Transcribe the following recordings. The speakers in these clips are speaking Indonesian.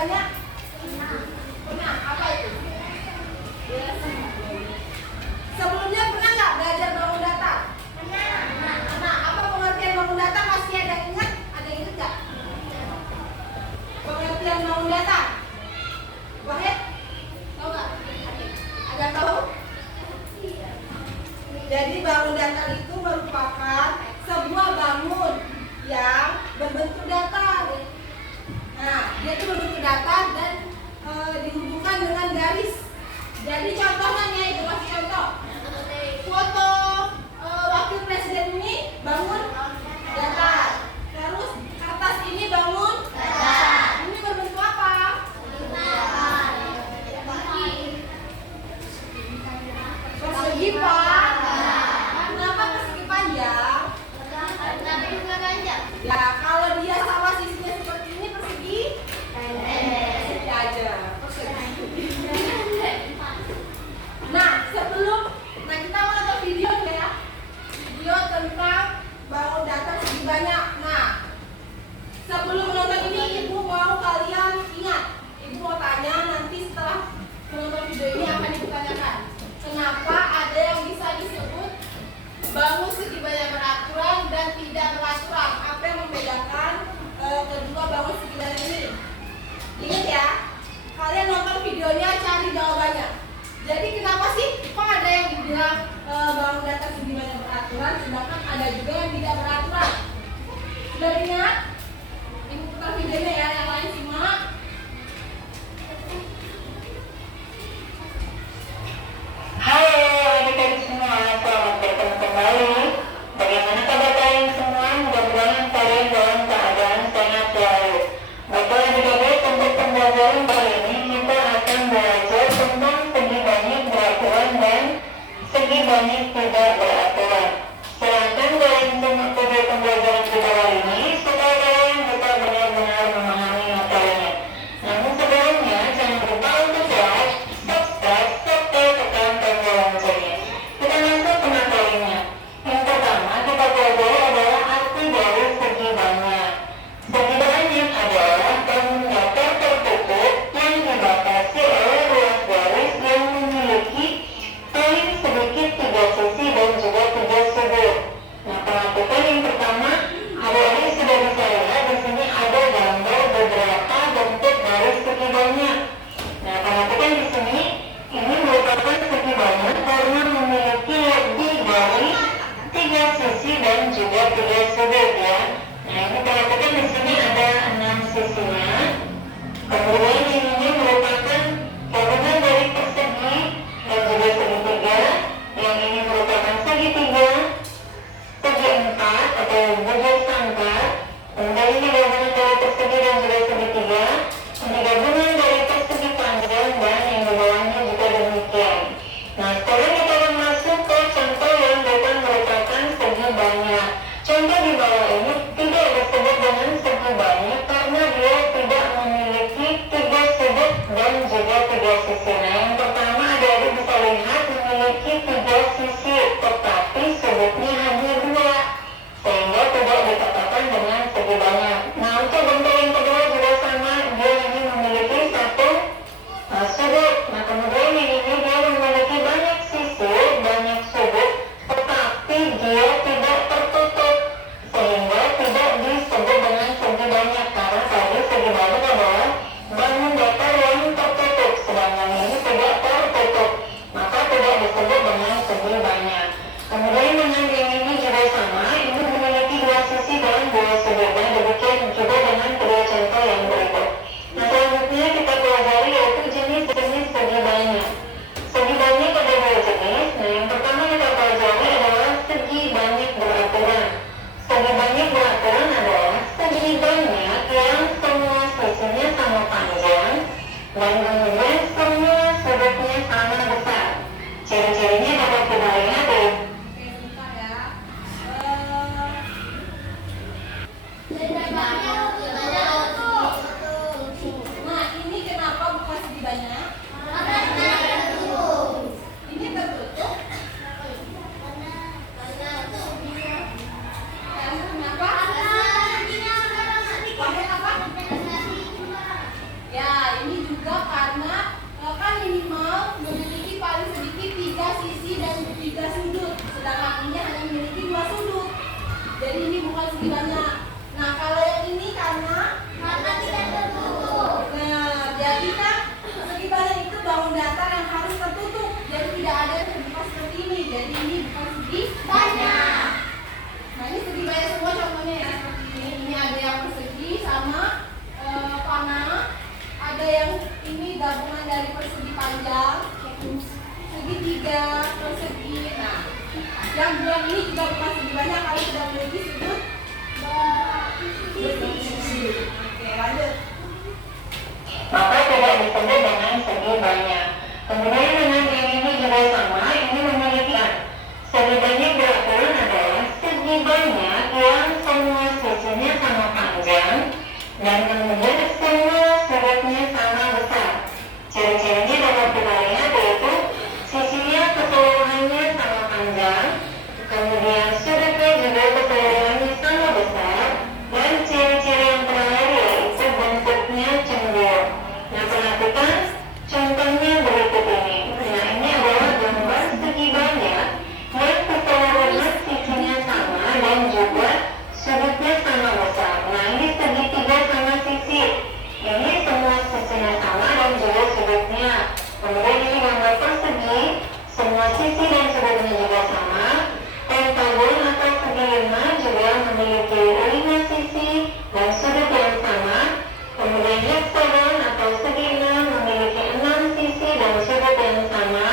banyak? Pernah. Apa itu? Sebelumnya pernah nggak belajar bangun data? Nah, apa pengertian bangun data? Masih ada yang ingat? Ada yang ingat nggak? Pengertian bangun data? Wahid? Tahu nggak? Agak tahu? Jadi bangun data itu merupakan sebuah bangun yang berbentuk datar. Nah, dia itu berbentuk datar dan dihubungkan dengan garis. Jadi contohnya nih, itu kasih contoh. Foto wakil presiden ini bangun datar. Terus kertas ini bangun datar. Ini berbentuk apa? Persegi, Pak. Kenapa persegi panjang? Ya, kalau dia sama sisinya seperti ini persegi pendek aja. Nah, kita mau nonton video ya. Video tentang bangun datar segi banyak. Nah, sebelum menonton ini, Ibu mau kalian ingat. Ibu mau tanya nanti setelah menonton video ini akan Ibu tanyakan. Kenapa ada yang bisa disebut bangun segi banyak beraturan dan tidak beraturan? Apa yang membedakan kedua bangun segi banyak ini? Ingat ya, kalian nonton videonya, cari jawabannya. Jadi kenapa sih kok ada yang dibilang bangun datar segi banyak beraturan, sedangkan ada juga yang tidak beraturan? Sudah ingat? Ibu putar videonya ya, yang lain simak. Halo adik-adik semua, selamat bertemu kembali. Bagaimana kabar kalian semua? Mudah-mudahan kalian dalam keadaan sehat selalu. Baiklah adik-adik, untuk pembelajaran kali ini kita akan belajar tentang segi banyak beraturan dan segi banyak tidak beraturan. Silakan kalian simak video pembelajaran kita kali ini supaya kalian bisa benar-benar memahami materinya. Namun sebelumnya jangan lupa untuk like, subscribe, serta tekan tombol loncengnya. Kita masuk ke materinya. Yang pertama kita pelajari adalah arti dari segi banyak. Segi banyak adalah bangun datar tertutup yang dibatasi oleh ruas garis yang memiliki paling sedikit 3 sisi dan juga 3 sudut. Nah, perhatikan yang pertama, adik-adik sudah bisa lihat di sini ada gambar beberapa bentuk dari segi banyak. Nah, perhatikan di sini, ini merupakan segi banyak karena memiliki lebih dari 3 sisi dan juga 3 sudut ya. Nah, ini perhatikan di sini ada 6 sisinya. Kemudian ini merupakan gabungan dari persegi dan juga segitiga. Yang ini merupakan segitiga, segi empat atau bujur sangkar. Kemudian ini gabungan dari persegi dan juga segitiga. Ini gabungan dari persegi panjang dan yang di bawahnya juga demikian. Nah, sekarang kita akan masuk ke contoh yang bukan merupakan segi banyak. Contoh di bawah ini tidak disebut dengan segi banyak karena dia tidak memiliki 3 sudut dan juga 3 sisi. Nah, yang pertama adik-adik bisa lihat memiliki 3 sisi, tetapi sudutnya hanya 2, sehingga tidak dikatakan dengan segi banyak. Nah, untuk bentuk yang kedua juga sama, dia hanya memiliki 1 sudut. Nah, kemudian yang ini dia memiliki banyak sisi, banyak sudut, tetapi dia tidak tertutup, sehingga tidak disebut dengan segi banyak karena tadi segi banyak adalah bangun datar yang tertutup, sedangkan ini tidak tertutup, maka tidak disebut dengan segi banyak. Kemudian dengan yang ini juga sama, ini memiliki 2 sisi dan 2 sudut. Dan demikian juga dengan kedua contoh yang berikut. Nah, selanjutnya kita pelajari yaitu jenis-jenis segi banyak. Segi banyak ada 2 jenis. Nah, yang pertama kita pelajari adalah segi banyak beraturan. Segi banyak beraturan adalah segi banyak yang semua sisinya sama panjang dan kemudian semua sudutnya sama besar. Ciri-cirinya dapat kita lihat ya. Oke, sebentar ya. Nah, ini kenapa bukan segi banyak? Ini tertutup. Kenapa? Pakai apa? Ya, Yang bulan ini juga bukan segi banyak kalau sudah memiliki sudut bersih. Oke, lanjut. Maka tidak disebut dengan segi banyak. Kemudian dengan yang ini juga sama, ini memiliki segi banyak beraturan adalah segi banyak yang semua sisinya sama panjang dan kemudian semua sudutnya sama besar. Ciri-cirinya dapat kita lihat yaitu sisinya keseluruhannya sama panjang, kemudian sudutnya juga keseluruhannya sama besar, dan ciri-ciri yang terakhir yaitu bentuknya cembur. Nah, perhatikan contohnya berikut ini. Nah, ini adalah gambar segi banyak yang keseluruhan sisinya sama dan juga sudutnya sama besar. Nah, ini segitiga sama sisi. Ini semua sisinya sama dan juga sudutnya. Kemudian ini gambar persegi, semua sisi dan sudutnya juga sama. Pentagon atau segi lima juga memiliki 5 sisi dan sudut yang sama. Kemudian heksagon atau segi 6 memiliki 6 sisi dan sudut yang sama.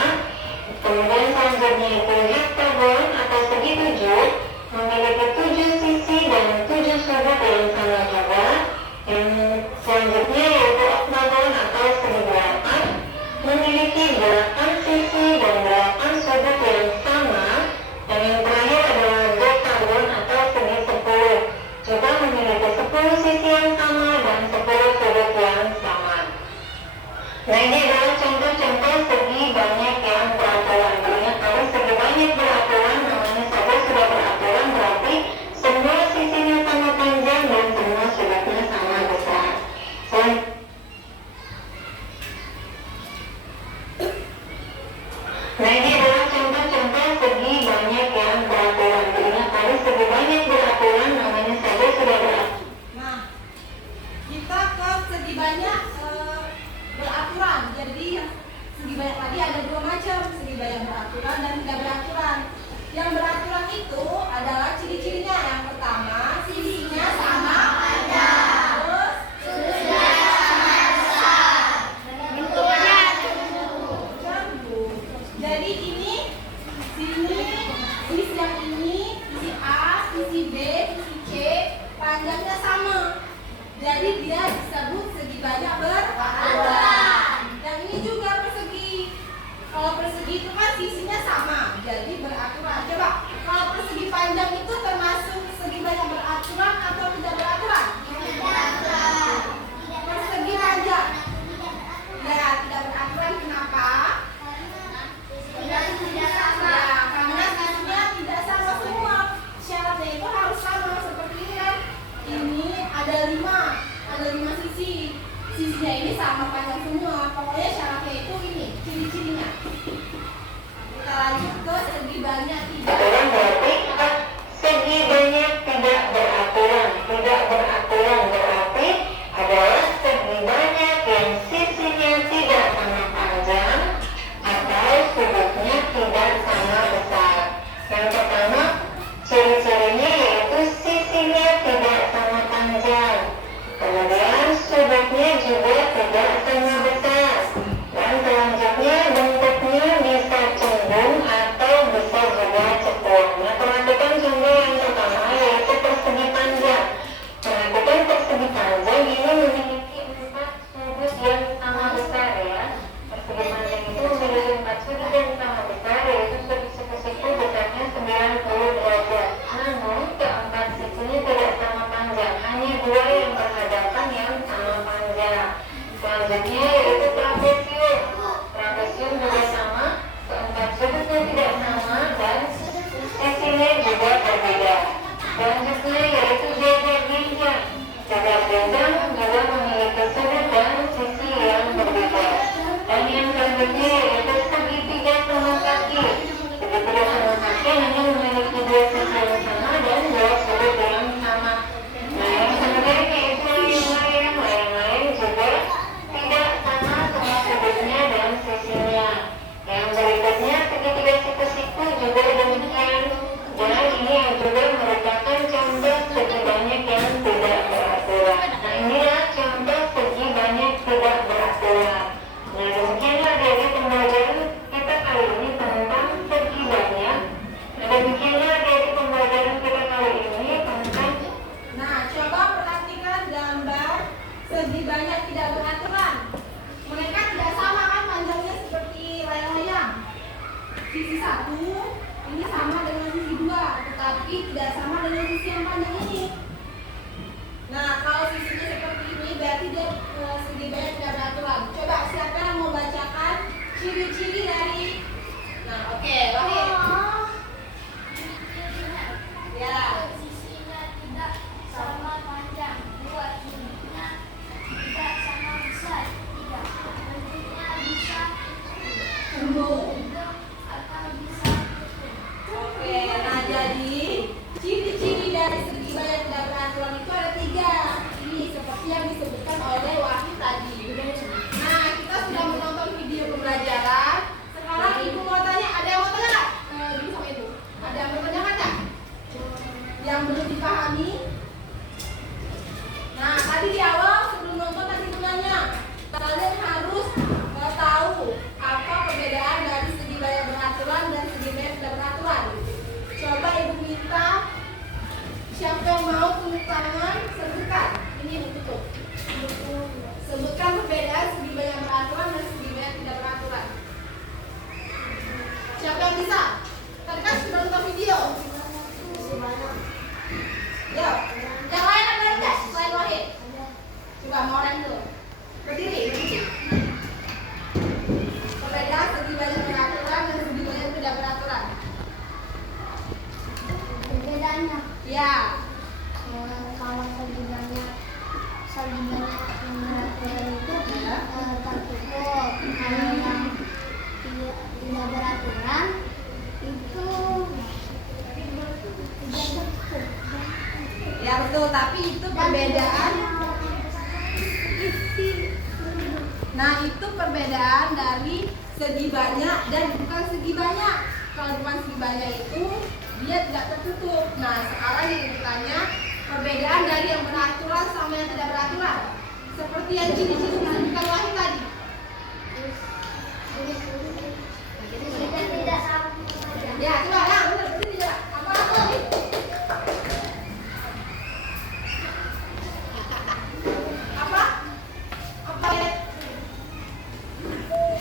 Kemudian selanjutnya itu heksagon atau segi 7 memiliki 7 sisi dan 7 sudut yang sama juga. Yang selanjutnya yaitu oktagon atau segi 8 memiliki 8 sisi dan 8 sudut yang sama. Dan yang terakhir adalah dekagon atau segi 10 juga memiliki 10 sisi yang sama dan 10 sudut yang sama. Nah, ini adalah contoh-contoh segi banyak yang beraturan. Ingat, kalau segi banyak beraturan namanya saja sudah beraturan, berarti semua sisinya sama panjang dan semua sudutnya sama besar. Nah, ini adalah contoh-contoh segi banyak yang beraturan. Ingat, kalau segi banyak beraturan namanya saja sudah beraturan. Nah, kita ke segi banyak beraturan. Jadi yang segi banyak tadi ada 2 macam, segi banyak beraturan dan tidak beraturan. Yang beraturan itu adalah ciri-cirinya. Yang pertama, sisinya sama panjang. Terus sudutnya sama besar. Bentuknya cembur. Jadi ini sini yang ini, sisi A, sisi B, sisi C, panjangnya sama. Jadi dia disebut segi banyak beraturan. Yang ini juga persegi. Kalau persegi itu kan sisinya sama, jadi beraturan. Coba, kalau persegi panjang itu termasuk segi banyak beraturan atau tidak beraturan? Tidak. Persegi panjang. Ya, tidak beraturan. Kenapa? Karena tidak sama. Ya, karena sisinya tidak sama semua. Syaratnya itu harus sama seperti ini kan. Ini ada 5 sisi. Sisinya ini sama panjang semua. Pokoknya syaratnya itu ini, ciri-cirinya. Kita lanjut ke segi banyak tidak. Aturan berarti segi banyak tidak beraturan. Tidak beraturan berarti adalah segi banyak yang sisinya tidak sama panjang atau sudutnya tidak sama besar. Yang pertama, ciri-cirinya yaitu sisinya tidak sama panjang. Kemudian sudutnya juga tidak sama besar. Dan selanjutnya bentuknya bisa cembung atau bisa juga cekur. Nah, perhatikan contoh yang pertama yaitu persegi panjang. Perhatikan persegi panjang ini memiliki 4 sudut yang sama besar ya. Persegi panjang itu memiliki 4 sudut yang sama besar, yaitu sudut siku-siku besarnya 90 derajat. Namun keempat sisinya tidak sama panjang, hanya 2 yang berhadapan yang sama panjang. Selanjutnya yaitu trapesium. Trapesium juga sama, keempat sudutnya tidak sama dan sisinya juga berbeda. Selanjutnya yaitu jajar genjang. Jajar genjang juga memiliki sudut dan sisi yang berbeda. Dan yang selanjutnya yaitu segitiga sama kaki. Segitiga sama kaki hanya memiliki 2 sisi yang sama dan 2 sudut yang sama. Nah, yang selanjutnya yaitu layang-layang. Layang-layang juga tidak sama segi banyak tidak beraturan. Mereka tidak sama kan panjangnya seperti layang-layang. Sisi satu ini sama dengan sisi dua, tetapi tidak sama dengan sisi yang panjang ini. Nah, kalau sisinya seperti ini berarti dia segi banyak tidak beraturan. Coba siapa yang mau bacakan ciri-ciri dari. Nah, oke, Wahid. Ya. Sisinya tidak sama panjang, 2 ininya tidak sama besar, 3 bentuknya bisa bentuk atau bisa tutup. Oke, nah jadi ciri-ciri dari segi banyak tidak beraturan itu ada 3. Ini seperti yang disebutkan oleh Wahid tadi. Nah, kita sudah menonton video pembelajaran. Sekarang ibu mau tanya, ada yang mau tanya nggak? Dulu sama ibu. Ada yang mau tanya nggak? Yang belum dipahami? Nah, tadi di awal sebelum nonton tadi ibu nanya, kalian harus tahu apa perbedaan dari segi banyak beraturan dan segi banyak tidak beraturan. Coba ibu minta siapa yang mau tunjuk tangan sebutkan. Ini ibu tutup. Sebutkan perbedaan segi banyak beraturan dan segi banyak tidak beraturan. Siapa yang bisa? Tadi kan sudah nonton video. Ya, yang lain ada nggak? Selain Wahid. Coba mau orang dulu. Berdiri. Perbedaan segi banyak beraturan dan segi banyak tidak beraturan. Perbedaannya Ya. kalau segi banyak yang beraturan itu tertutup, kalau yang tidak beraturan itu tidak tertutup. Ya betul, tapi itu perbedaan. Nah, itu perbedaan dari segi banyak dan bukan segi banyak. Kalau bukan segi banyak itu dia tidak tertutup. Nah, sekarang yang ditanya perbedaan dari yang beraturan sama yang tidak beraturan. Seperti yang ciri-ciri disebutkan Wahid tadi. Tidak sama panjang. Ya, coba ya, benar betul ya. Apa lagi? Apa? Apa ya?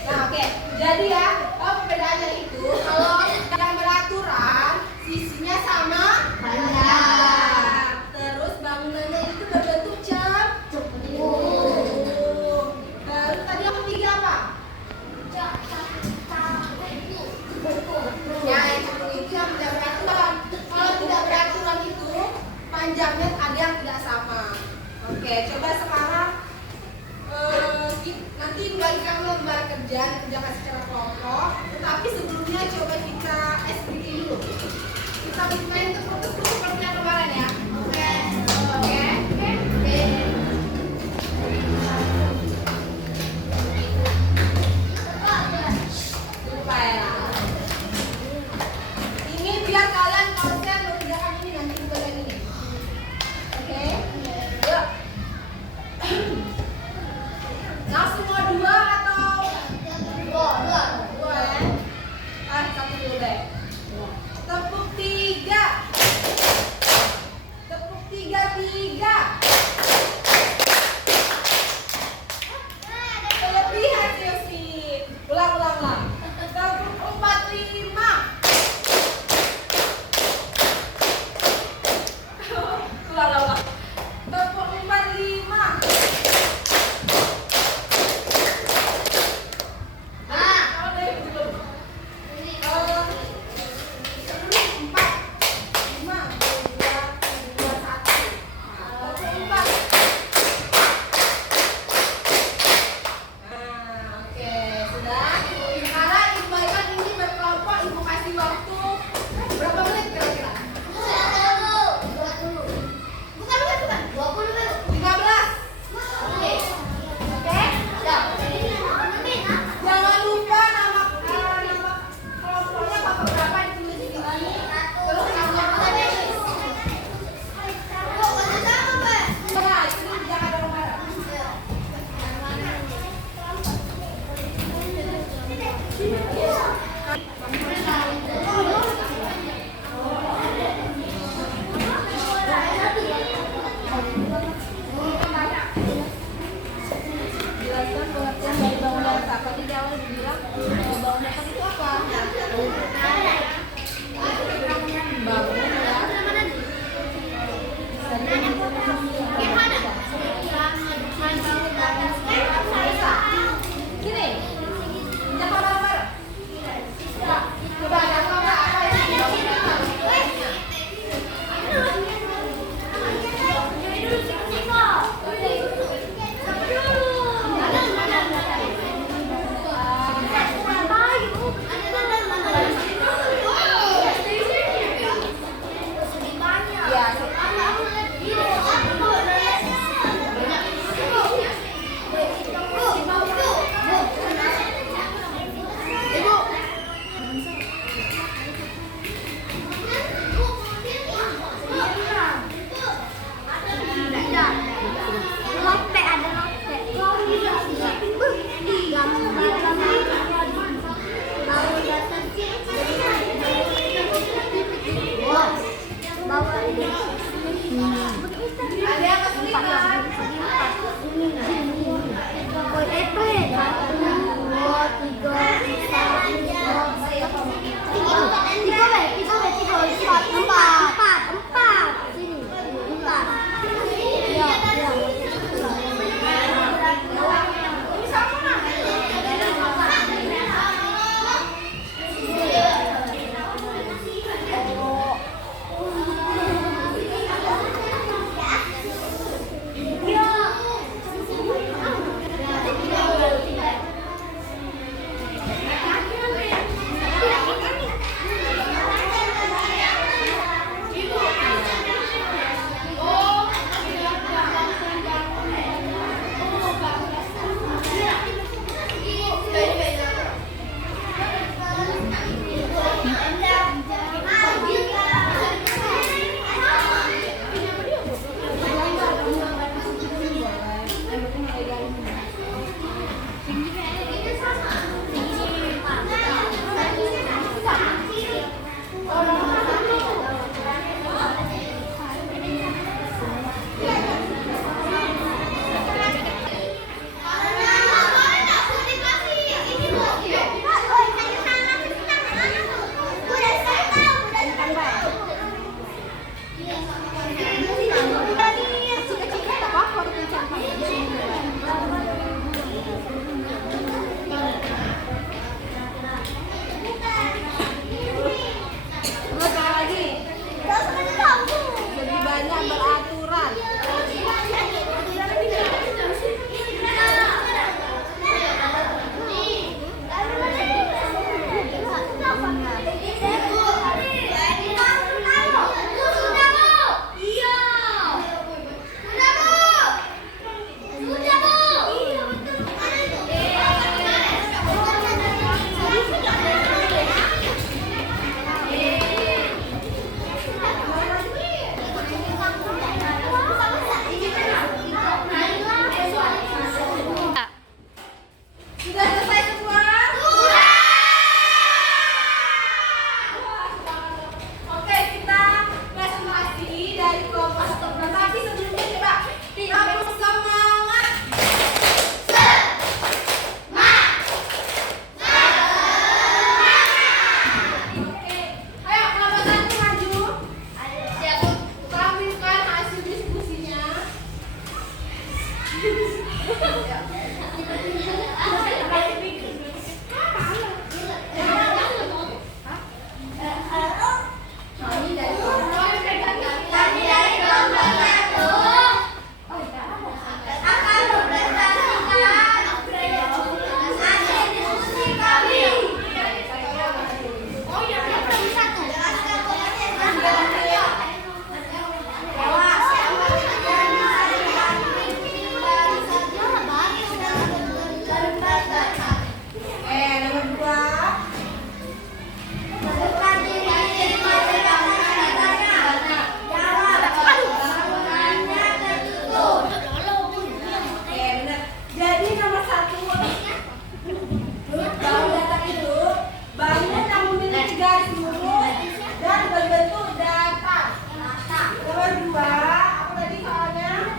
Nah, oke. Jadi ya, perbedaannya itu kalau yang beraturan sisinya sama panjang. Terus bangunannya itu berbentuk cembung. Baru tadi yang ketiga apa? Ya, yang cembung itu Lebih banyak beraturan. Sudah selesai semua? Oke, kita presentasi dari kelompok satu. Tapi sebelumnya coba kamu semangat. Oke, ayo kelompok satu maju. Tampilkan hasil diskusinya. Kami dari nomor 2. Oke, benar. Jadi nomor 1, bangun data itu bangun yang memiliki garis lurus dan berbentuk datar. Nomor 2, apa tadi soalnya?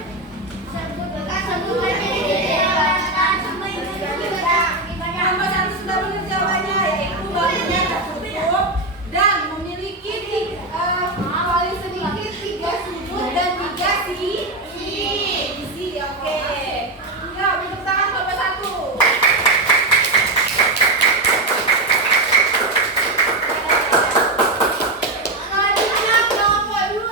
Nomor 1 sudah benar jawabannya, yaitu bangunnya tertutup dan memiliki paling sedikit 3 sudut dan 3 sisi. Oke. Ya, tepuk tangan kelompok 1. Selanjutnya kelompok 2.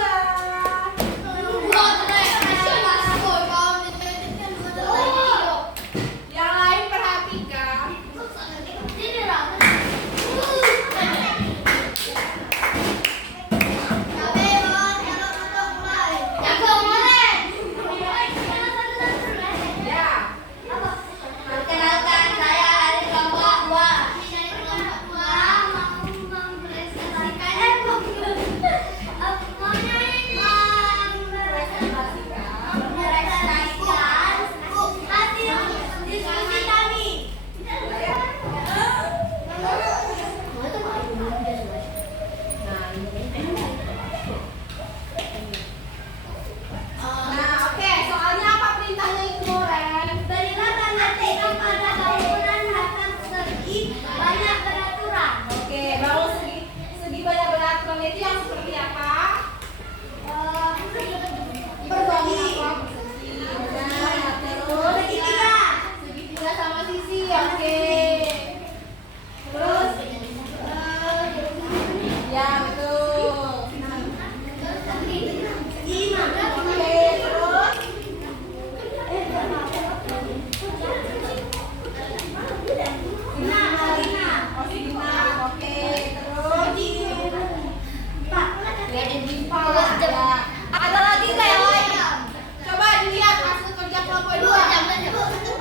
Yang lain perhatikan. Ya. Perkenalkan, saya dari kelompok 2. Dari kelompok 2 mau mempresentasikan hasil diskusi kami. Nah, oke, soalnya apa perintahnya Ibu Ren? Berilah tanda tiga pada bangunan akan segi banyak beraturan. Oke, bangun segi banyak beraturan itu yang seperti apa? Berbagi. Persegi. Benar. Terus segitiga sama sisi. Oke. Terus ya betul. Oke, terus oke, terus ada lagi nggak yang lain? Coba dilihat hasil kerja kelompok 2.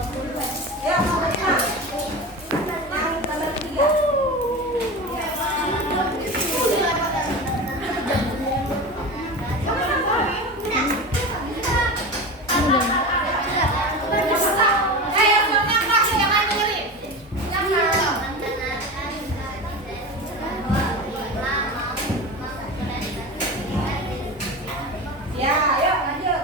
Ya, Kak Lima. Yang tanda ketiga. Yang keras, yang lain dengerin. Yang keras. Ya, ayo lanjut.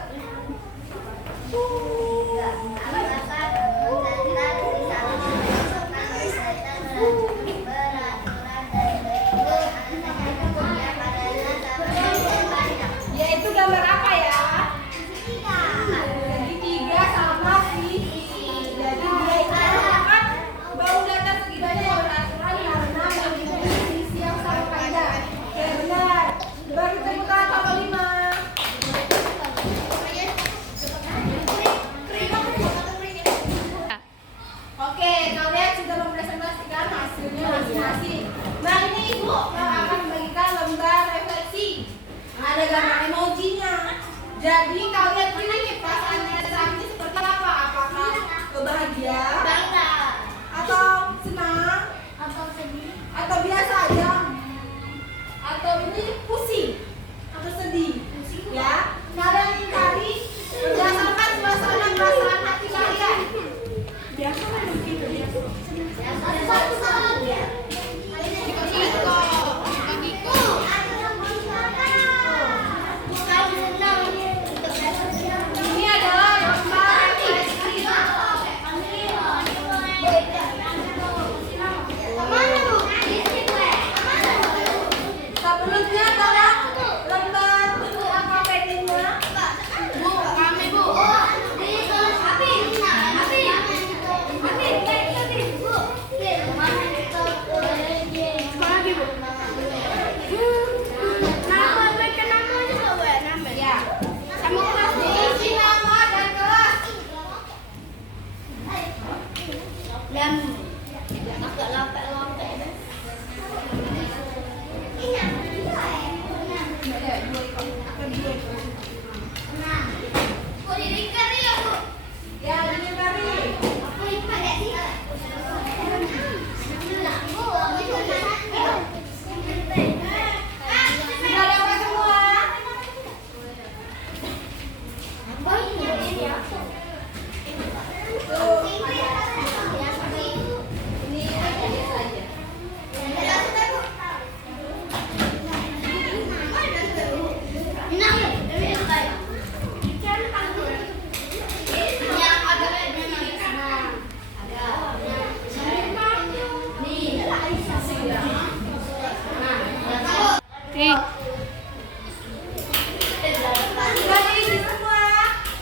Yaitu gambar apa ya? Segitiga sama sisi. Jadi dia itu merupakan bau data segitiga yang beraturan karena memiliki sisi yang sama kaidah. Ya benar. Beri tepuk tangan sama 5. Oke, kalian sudah mempresentasikan hasilnya masing-masing. Nah, ini Ibu akan membagikan lembar refleksi. Ada gambar emojinya. Jadi kalian pilih perasaannya saat ini seperti apa? Apakah bahagia? Atau senang? Atau biasa aja? Atau ini pusing? Atau sedih? Ya, kalian cari berdasarkan suasana perasaan hati kalian. Biasa kan begitu ya. Ini adalah lembar refleksi. Sebelumnya tolong lembar bentuk alfabetnya. Ya. Isi nama dan kelas. Ya, ini bari. Sudah dapat semua? Tuh. Ini aja saja. Sudah diisi semua.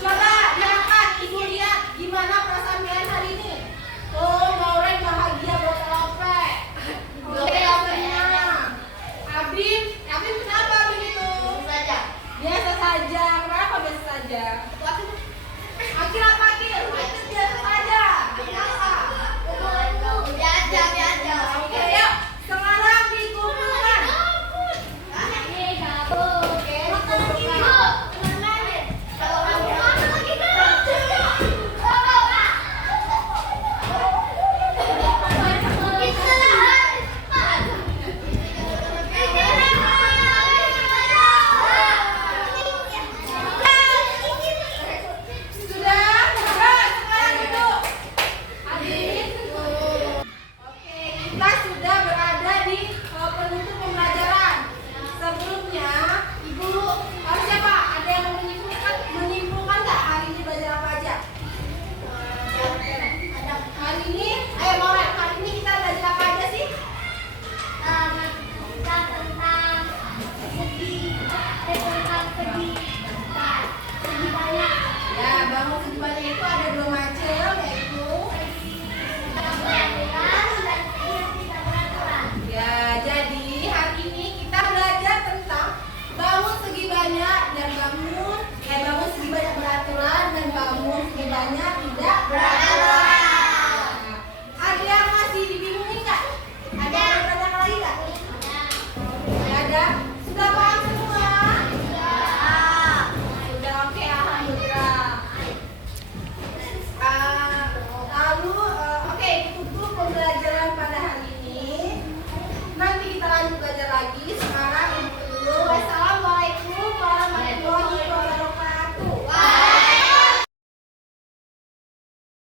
Coba diangkat, Ibu lihat gimana perasaan kalian hari ini. Oh, Maureen bahagia buat Lope. Oke, Lopenya. Abim kenapa Abim itu? Biasa saja. Kenapa biasa saja? Akhir apa akhir? Akhir biasa saja. Kenapa? Oke, yuk. Sekarang dikumpulkan. Oke, dikumpulkan. Sudah? Sekarang duduk. Adik. Oke, kita sudah berada di penutup pembelajaran. Sebelumnya, Ibu siapa? Ada yang mau menyimpulkan nggak hari ini belajar apa aja? Hari ini, ayo Maureen, hari ini kita belajar apa aja sih? Ya, bangun segi banyak itu ada 2 macam, yaitu ya, jadi hari ini kita belajar tentang bangun segi banyak dan bangun segi banyak beraturan dan bangun segi banyak tidak beraturan. Nah, ada yang masih dibingungin nggak? Ada yang bertanya lagi nggak? Nggak ada? Sudah paham semua? Sudah, oke, alhamdulillah. lagi